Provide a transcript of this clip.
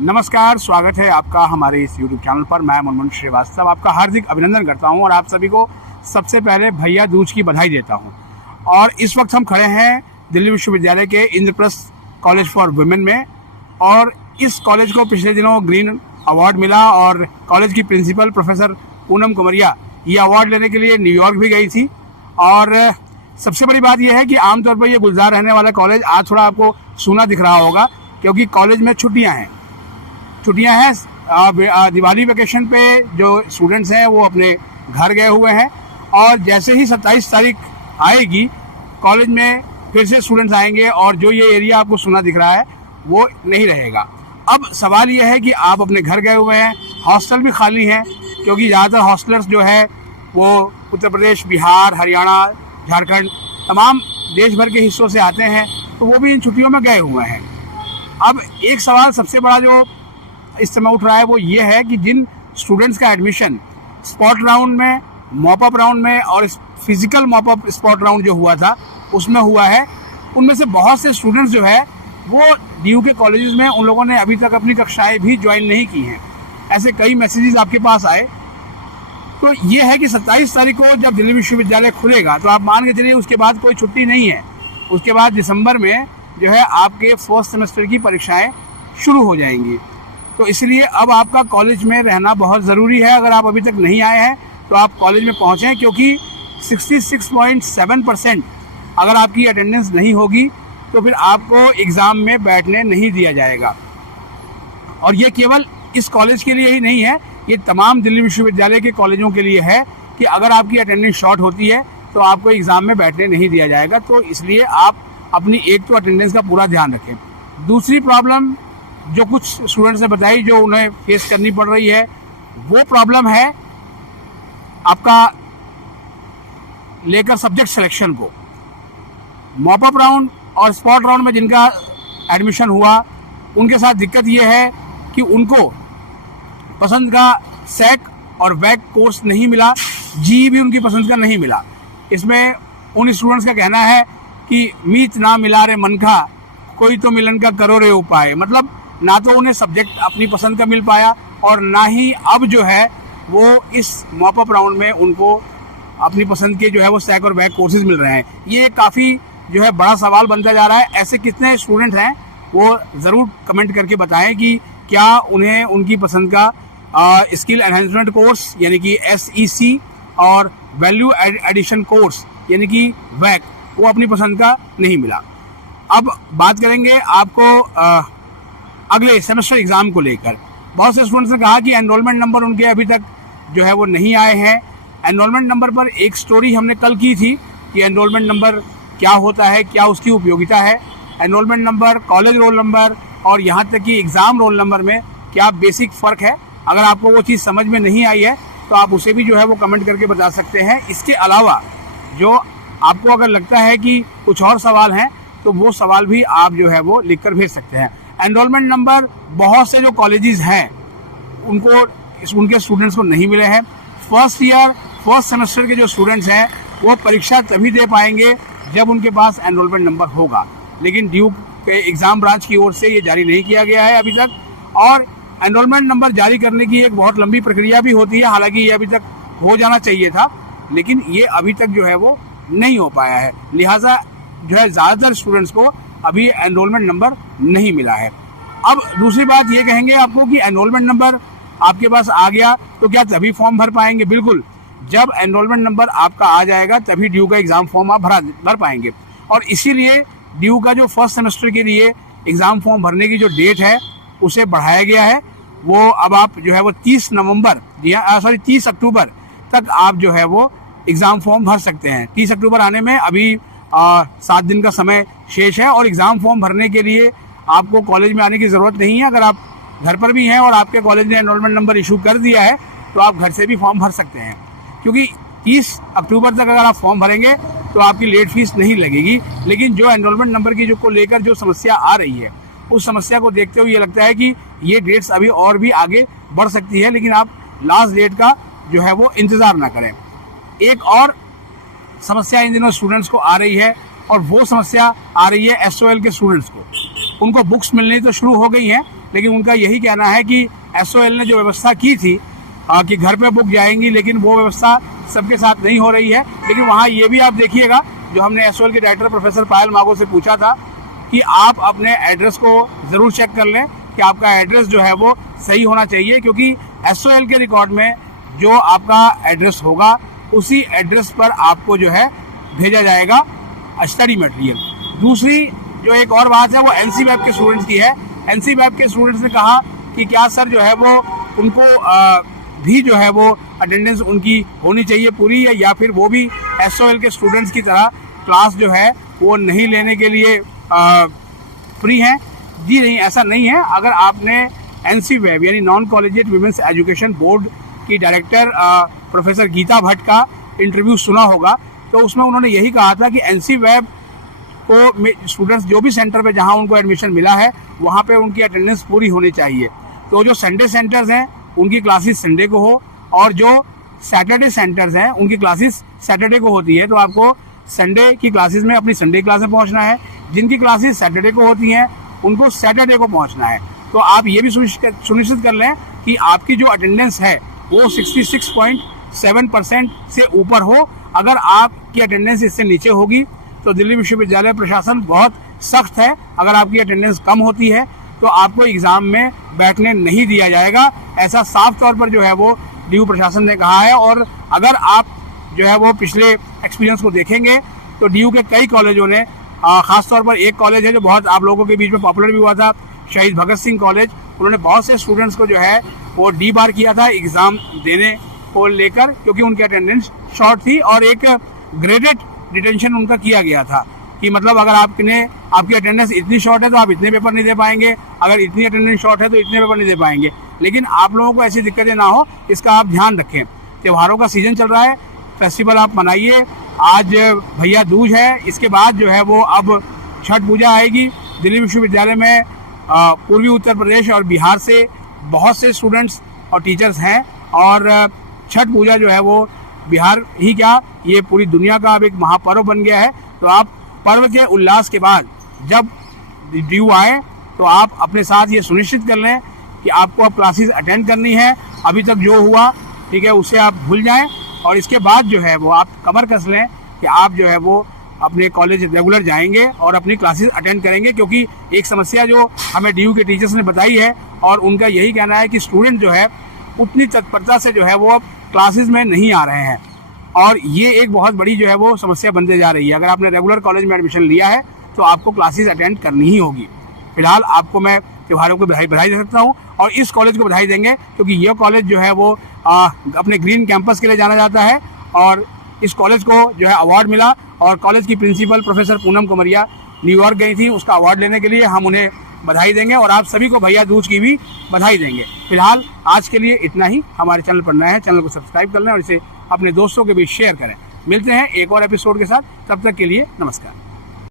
नमस्कार, स्वागत है आपका हमारे इस YouTube चैनल पर। मैं मुनमुन श्रीवास्तव आपका हार्दिक अभिनंदन करता हूं और आप सभी को सबसे पहले भैया दूज की बधाई देता हूं। और इस वक्त हम खड़े हैं दिल्ली विश्वविद्यालय के इंद्रप्रस्थ कॉलेज फॉर वुमेन में, और इस कॉलेज को पिछले दिनों ग्रीन अवार्ड मिला और कॉलेज की प्रिंसिपल प्रोफेसर पूनम कुमरिया ये अवार्ड लेने के लिए न्यूयॉर्क भी गई थी। और सबसे बड़ी बात यह है कि आमतौर पर यह गुलजार रहने वाला कॉलेज आज थोड़ा आपको सूना दिख रहा होगा, क्योंकि कॉलेज में छुट्टियां हैं। दिवाली वेकेशन पे जो स्टूडेंट्स हैं वो अपने घर गए हुए हैं, और जैसे ही 27 तारीख आएगी कॉलेज में फिर से स्टूडेंट्स आएंगे और जो ये एरिया आपको सुना दिख रहा है वो नहीं रहेगा। अब सवाल ये है कि आप अपने घर गए हुए हैं, हॉस्टल भी खाली हैं, क्योंकि ज़्यादातर हॉस्टलर्स जो है वो उत्तर प्रदेश, बिहार, हरियाणा, झारखंड, तमाम देश भर के हिस्सों से आते हैं, तो वो भी इन छुट्टियों में गए हुए हैं। अब एक सवाल सबसे बड़ा जो इस समय उठ रहा है वो ये है कि जिन स्टूडेंट्स का एडमिशन स्पॉट राउंड में, मॉपअप राउंड में और फिजिकल मॉपअप स्पॉट राउंड जो हुआ था उसमें हुआ है, उनमें से बहुत से स्टूडेंट्स जो है वो डीयू के कॉलेजेस में उन लोगों ने अभी तक अपनी कक्षाएं भी ज्वाइन नहीं की हैं। ऐसे कई मैसेजेस आपके पास आए। तो ये है कि 27 तारीख को जब दिल्ली विश्वविद्यालय खुलेगा तो आप मान के चलिए उसके बाद कोई छुट्टी नहीं है। उसके बाद दिसंबर में जो है आपके फर्स्ट सेमेस्टर की परीक्षाएं शुरू हो जाएंगी। तो इसलिए अब आपका कॉलेज में रहना बहुत ज़रूरी है। अगर आप अभी तक नहीं आए हैं तो आप कॉलेज में पहुँचें, क्योंकि 66.7% अगर आपकी अटेंडेंस नहीं होगी तो फिर आपको एग्ज़ाम में बैठने नहीं दिया जाएगा। और ये केवल इस कॉलेज के लिए ही नहीं है, ये तमाम दिल्ली विश्वविद्यालय के कॉलेजों के लिए है कि अगर आपकी अटेंडेंस शॉर्ट होती है तो आपको एग्ज़ाम में बैठने नहीं दिया जाएगा। तो इसलिए आप अपनी एक तो अटेंडेंस का पूरा ध्यान रखें। दूसरी प्रॉब्लम जो कुछ स्टूडेंट्स ने बताई जो उन्हें फेस करनी पड़ रही है, वो प्रॉब्लम है आपका लेकर सब्जेक्ट सिलेक्शन को। मॉपअप राउंड और स्पॉट राउंड में जिनका एडमिशन हुआ उनके साथ दिक्कत ये है कि उनको पसंद का सैक और वैक कोर्स नहीं मिला, जी भी उनकी पसंद का नहीं मिला। इसमें उन स्टूडेंट्स का कहना है कि मीत ना मिला रे मन का, कोई तो मिलन का करो रे उपाय। मतलब ना तो उन्हें सब्जेक्ट अपनी पसंद का मिल पाया और ना ही अब जो है वो इस मॉपअप राउंड में उनको अपनी पसंद के जो है वो सैक और बैक कोर्सेज मिल रहे हैं। ये काफ़ी जो है बड़ा सवाल बनता जा रहा है। ऐसे कितने स्टूडेंट हैं वो ज़रूर कमेंट करके बताएं कि क्या उन्हें उनकी पसंद का स्किल एनहेंसमेंट कोर्स यानी कि SEC और वैल्यू एडिशन कोर्स यानी कि वैक वो अपनी पसंद का नहीं मिला। अब बात करेंगे आपको अगले सेमेस्टर एग्ज़ाम को लेकर। बहुत से स्टूडेंट्स ने कहा कि एनरोलमेंट नंबर उनके अभी तक जो है वो नहीं आए हैं। एनरोलमेंट नंबर पर एक स्टोरी हमने कल की थी कि एनरोलमेंट नंबर क्या होता है, क्या उसकी उपयोगिता है। Enrolment number, college roll number और यहाँ तक कि एग्ज़ाम रोल नंबर में क्या बेसिक फ़र्क है। अगर आपको वो चीज़ समझ में नहीं आई है तो आप उसे भी जो है वो कमेंट करके बता सकते हैं। इसके अलावा जो आपको अगर लगता है कि कुछ और सवाल हैं तो वो सवाल भी आप जो है वो लिख कर भेज सकते हैं। एनरोलमेंट नंबर बहुत से जो कॉलेजेस हैं उनके स्टूडेंट्स को नहीं मिले हैं। फर्स्ट ईयर, फर्स्ट सेमेस्टर के जो स्टूडेंट्स हैं वो परीक्षा तभी दे पाएंगे जब उनके पास एनरोलमेंट नंबर होगा, लेकिन ड्यू के एग्ज़ाम ब्रांच की ओर से ये जारी नहीं किया गया है अभी तक। और एनरोलमेंट नंबर जारी करने की एक बहुत लंबी प्रक्रिया भी होती है, हालांकि ये अभी तक हो जाना चाहिए था, लेकिन ये अभी तक जो है वो नहीं हो पाया है। लिहाजा जो है ज़्यादातर स्टूडेंट्स को अभी एनरोलमेंट नंबर नहीं मिला है। अब दूसरी बात ये कहेंगे आपको कि एनरोलमेंट नंबर आपके पास आ गया तो क्या तभी फॉर्म भर पाएंगे? बिल्कुल, जब एनरोलमेंट नंबर आपका आ जाएगा तभी ड्यू का एग्ज़ाम फॉर्म आप भर पाएंगे। और इसीलिए ड्यू का जो फर्स्ट सेमेस्टर के लिए एग्ज़ाम फॉर्म भरने की जो डेट है उसे बढ़ाया गया है। वो अब आप जो है वो 30 अक्टूबर तक आप जो है वो एग्ज़ाम फॉर्म भर सकते हैं। 30 अक्टूबर आने में अभी 7 दिन का समय शेष है और एग्ज़ाम फॉर्म भरने के लिए आपको कॉलेज में आने की ज़रूरत नहीं है। अगर आप घर पर भी हैं और आपके कॉलेज ने एनरोलमेंट नंबर इशू कर दिया है तो आप घर से भी फॉर्म भर सकते हैं, क्योंकि 30 अक्टूबर तक अगर आप फॉर्म भरेंगे तो आपकी लेट फीस नहीं लगेगी। लेकिन जो एनरोलमेंट नंबर की को लेकर जो समस्या आ रही है उस समस्या को देखते हुए ये लगता है कि ये डेट्स अभी और भी आगे बढ़ सकती है, लेकिन आप लास्ट डेट का जो है वो इंतज़ार ना करें। एक और समस्या इन दिनों स्टूडेंट्स को आ रही है और वो समस्या आ रही है SOL के स्टूडेंट्स को। उनको बुक्स मिलनी तो शुरू हो गई हैं, लेकिन उनका यही कहना है कि SOL ने जो व्यवस्था की थी कि घर पे बुक जाएंगी, लेकिन वो व्यवस्था सबके साथ नहीं हो रही है। लेकिन वहाँ ये भी आप देखिएगा, जो हमने SOL के डायरेक्टर प्रोफेसर पायल मागो से पूछा था कि आप अपने एड्रेस को ज़रूर चेक कर लें कि आपका एड्रेस जो है वो सही होना चाहिए, क्योंकि SOL के रिकॉर्ड में जो आपका एड्रेस होगा उसी एड्रेस पर आपको जो है भेजा जाएगा स्टडी मटेरियल। दूसरी जो एक और बात है वो NCVAP के स्टूडेंट्स की है। NCVAP के स्टूडेंट्स ने कहा कि क्या सर जो है वो उनको भी जो है वो अटेंडेंस उनकी होनी चाहिए पूरी, या फिर वो भी SOL के स्टूडेंट्स की तरह क्लास जो है वो नहीं लेने के लिए फ्री हैं। जी नहीं, ऐसा नहीं है। अगर आपने NCVAP यानी non collegiate women's education board की डायरेक्टर प्रोफेसर गीता भट्ट का इंटरव्यू सुना होगा, तो उसमें उन्होंने यही कहा था कि NCVAP को स्टूडेंट्स जो भी सेंटर पे जहां उनको एडमिशन मिला है वहां पे उनकी अटेंडेंस पूरी होनी चाहिए। तो जो संडे सेंटर्स हैं उनकी क्लासेस संडे को हो, और जो सैटरडे सेंटर्स हैं उनकी क्लासेस सैटरडे को होती है। तो आपको संडे की क्लासेस में अपनी संडे क्लास में पहुंचना है, जिनकी क्लासेस सैटरडे को होती हैं उनको सैटरडे को पहुंचना है। तो आप ये भी सुनिश्चित कर लें कि आपकी जो अटेंडेंस है वो 66.7% से ऊपर हो। अगर आपकी अटेंडेंस इससे नीचे होगी तो दिल्ली विश्वविद्यालय प्रशासन बहुत सख्त है। अगर आपकी अटेंडेंस कम होती है तो आपको एग्जाम में बैठने नहीं दिया जाएगा, ऐसा साफ तौर पर जो है वो DU प्रशासन ने कहा है। और अगर आप जो है वो पिछले एक्सपीरियंस को देखेंगे तो DU के कई कॉलेजों ने, खासतौर पर एक कॉलेज है जो बहुत आप लोगों के बीच में पॉपुलर भी हुआ था, शहीद भगत सिंह कॉलेज, उन्होंने बहुत से स्टूडेंट्स को जो है वो डीबार किया था एग्जाम देने को लेकर, क्योंकि उनकी अटेंडेंस शॉर्ट थी और एक ग्रेडेड डिटेंशन उनका किया गया था कि मतलब अगर आपकी अटेंडेंस इतनी शॉर्ट है तो आप इतने पेपर नहीं दे पाएंगे, अगर इतनी अटेंडेंस शॉर्ट है तो इतने पेपर नहीं दे पाएंगे। लेकिन आप लोगों को ऐसी दिक्कतें ना हो, इसका आप ध्यान रखें। त्योहारों का सीजन चल रहा है, फेस्टिवल आप मनाइए। आज भैया दूज है, इसके बाद जो है वो अब छठ पूजा आएगी। दिल्ली विश्वविद्यालय में पूर्वी उत्तर प्रदेश और बिहार से बहुत से स्टूडेंट्स और टीचर्स हैं, और छठ पूजा जो है वो बिहार ही क्या, ये पूरी दुनिया का अब एक महापर्व बन गया है। तो आप पर्व के उल्लास के बाद जब DU आए तो आप अपने साथ ये सुनिश्चित कर लें कि आपको अब क्लासेस अटेंड करनी है। अभी तक जो हुआ ठीक है उसे आप भूल जाएं, और इसके बाद जो है वो आप कमर कस लें कि आप जो है वो अपने कॉलेज रेगुलर जाएंगे और अपनी क्लासेस अटेंड करेंगे। क्योंकि एक समस्या जो हमें DU के टीचर्स ने बताई है, और उनका यही कहना है कि स्टूडेंट जो है उतनी तत्परता से जो है वो अब क्लासेस में नहीं आ रहे हैं, और ये एक बहुत बड़ी जो है वो समस्या बनते जा रही है। अगर आपने रेगुलर कॉलेज में एडमिशन लिया है तो आपको क्लासेस अटेंड करनी ही होगी। फिलहाल आपको मैं त्योहारों को बधाई दे सकता हूँ, और इस कॉलेज को बधाई देंगे क्योंकि यह कॉलेज जो है वो अपने ग्रीन कैंपस के लिए जाना जाता है, और इस कॉलेज को जो है अवार्ड मिला, और कॉलेज की प्रिंसिपल प्रोफेसर पूनम कुमरिया न्यूयॉर्क गई थी उसका अवार्ड लेने के लिए। हम उन्हें बधाई देंगे और आप सभी को भैया दूज की भी बधाई देंगे। फिलहाल आज के लिए इतना ही। हमारे चैनल पर नए हैं, चैनल को सब्सक्राइब कर लें और इसे अपने दोस्तों के बीच शेयर करें। मिलते हैं एक और एपिसोड के साथ, तब तक के लिए नमस्कार।